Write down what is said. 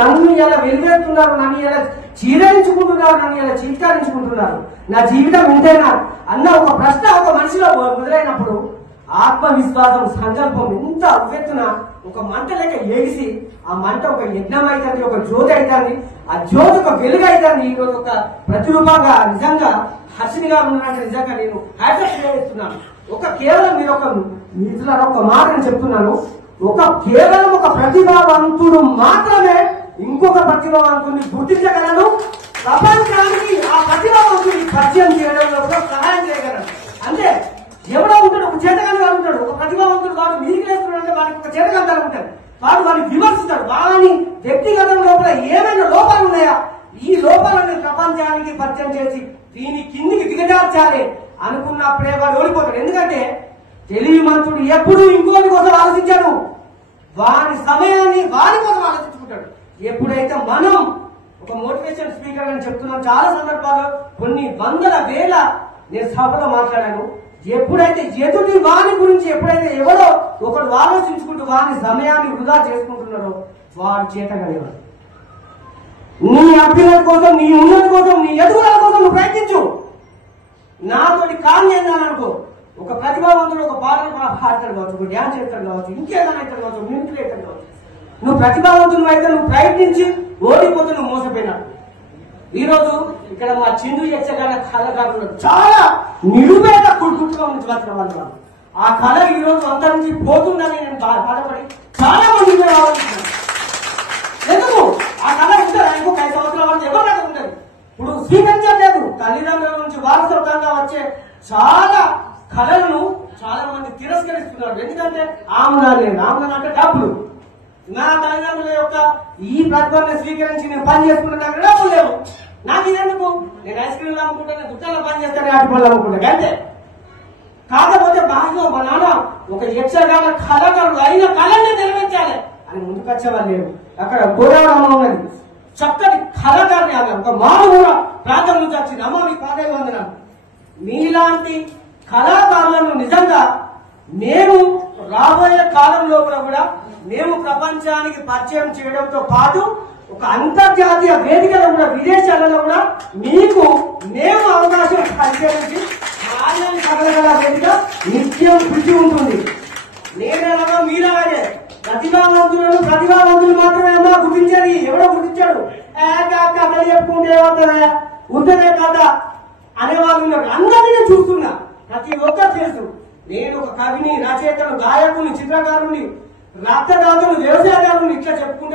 నన్ను ఇలా వెలివేస్తున్నారు, నన్ను ఇలా చీరించుకుంటున్నారు, నన్ను ఇలా చీత్కారించుకుంటున్నారు, నా జీవితం ఇంతేనా అన్న ఒక ప్రశ్న ఒక మనిషిలో మొదలైనప్పుడు ఆత్మవిశ్వాసం, సంకల్పం ఎంత ఉవ్వెత్తున ఒక మంట లేక ఏగిసి ఆ మంట ఒక యజ్ఞం అవుతుంది, ఒక జ్యోతి అవుతుంది, ఆ జ్యోతి ఒక వెలుగు అవుతుంది. ఈరోజు ఒక ప్రతిరూపంగా నిజంగా హర్షిని గారు ఉన్నారంటే నిజంగా నేను హ్యాపీ చేస్తున్నాను. ఒక కేవలం మీరు ఒక మిత్రులారా ఒక మాట నేను చెప్తున్నాను, కేవలం ఒక ప్రతిభావంతుడు మాత్రమే ఇంకొక ప్రతిభావంతుడిని గుర్తించగలను, ప్రపంచానికి ఆ ప్రతిభావంతుడిని పరిచయం చేయడంలో కూడా సహాయం చేయగలను. అంటే ఎవడో ఉంటాడు, ఒక చేతగాని వాడు ఉంటాడు, ఒక ప్రతిభావంతుడు వాడు మీదికి వేస్తున్నాడంటే వాడికి ఒక చేతగాంతాలు ఉంటాడు, వాడు వాడిని విమర్శిస్తాడు, వాని వ్యక్తిగతం లోపల ఏమైనా లోపాలు ఉన్నాయా, ఈ లోపాలను ప్రపంచానికి పరిచయం చేసి దీని కిందికి దిగజార్చాలి అనుకున్నప్పుడే వాడు ఓడిపోతాడు. ఎందుకంటే తెలివిమంతుడు ఎప్పుడు ఇంకోటి కోసం ఆలోచించాడు, వాని సమయాన్ని వారి కోసం ఆలోచించుకుంటాడు. ఎప్పుడైతే మనం ఒక మోటివేషన్ స్పీకర్ అని చెప్తున్నాం, చాలా సందర్భాల్లో కొన్ని వందల వేల నేను సభలో మాట్లాడాను. ఎప్పుడైతే ఎదుటి వాని గురించి ఎప్పుడైతే ఎవరో ఒకరు ఆలోచించుకుంటూ వాని సమయాన్ని వృధా చేసుకుంటున్నారో వారి చేతగలిగారు. నీ అభ్యున్నతి కోసం, నీ ఉన్నతి కోసం, నీ ఎదుగుదల కోసం నువ్వు ప్రయత్నించు. నాతోటి కాని అనుకో, ఒక ప్రతిభావంతుడు ఒక పాటలు పాడతాడు కావచ్చు, ఒక డ్యాన్స్ చేస్తాడు కావచ్చు, ఇంకేదైనా అవుతాడు కావచ్చు, మిమిక్రీ అవుతాడు కావచ్చు. నువ్వు ప్రతిభావంతుడు అయితే నువ్వు ప్రయత్నించి ఓడిపోతే నువ్వు మోసపోయినావు. ఈ రోజు ఇక్కడ మా చిందు యక్షగాన కళాకారులు చాలా నిరుపేద కుటుంబం నుంచి వచ్చిన వాళ్ళు, ఆ కళ ఈ రోజు అందరి నుంచి పోతుందని నేను బాధపడి చాలా మంది ఆలోచిస్తున్నాను. ఎందుకు ఆ కళ ఉంటారు, ఇంకొక 5 సంవత్సరాల వరకు ఎవరు ఉంటుంది. ఇప్పుడు స్వీకరించలేదు, తల్లిదండ్రుల నుంచి వారసత్వంగా వచ్చే చాలా కళలను చాలా మంది తిరస్కరిస్తున్నారు. ఎందుకంటే ఆమ్లాన్ అంటే డబ్బులు. నా తల్లిదండ్రుల యొక్క ఈ ప్రతిభను స్వీకరించి నేను పని చేసుకుంటున్నా డబ్బులు లేవు, నాకు ఇదెందుకు, నేను ఐస్ క్రీమ్ అమ్ముకుంటాను, దుకాణంలో పని చేస్తాను, ఆటి పనులు అమ్ముకుంటాను అంతే. కాకపోతే బాగా మా నాన్న ఒక యక్షగాన కళాకారుడు అయిన కళని నెరవేర్చాలి అని ముందుకు వచ్చేవాళ్ళు లేరు. అక్కడ గోదావరి ఉన్నది, చక్కటి కళాకారుని ఆమె ఒక మామూలు ప్రాంతం నుంచి వచ్చింది. అమ్మ మీ పాదే వందనాలు. మీలాంటి కళాకారులను నిజంగా మేము రాబోయే కాలంలో కూడా మేము ప్రపంచానికి పరిచయం చేయడంతో పాటు ఒక అంతర్జాతీయ వేదికలో కూడా విదేశాలలో కూడా మీకు మేము అవకాశం పరిచయించి కళల వేదిక నిత్యం కృషి ఉంటుంది. నేనెలాగో మీలాగే ప్రతిభావంతులు మాత్రమే అమ్మా గుర్తించేది. ఎవడో గుర్తించాడు, కథలు చెప్పుకుంటే ఉద్దరే కథ అనేవాళ్ళు ఉన్నారు. అందరినీ చూస్తున్నా, ప్రతి ఒక్కరు తెలుసు నేను ఒక కవిని, రచయితను, గాయకుని, చిత్రకారుని, రక్తదాతను, వ్యవసాయదారుని ఇట్లా చెప్పుకుంటే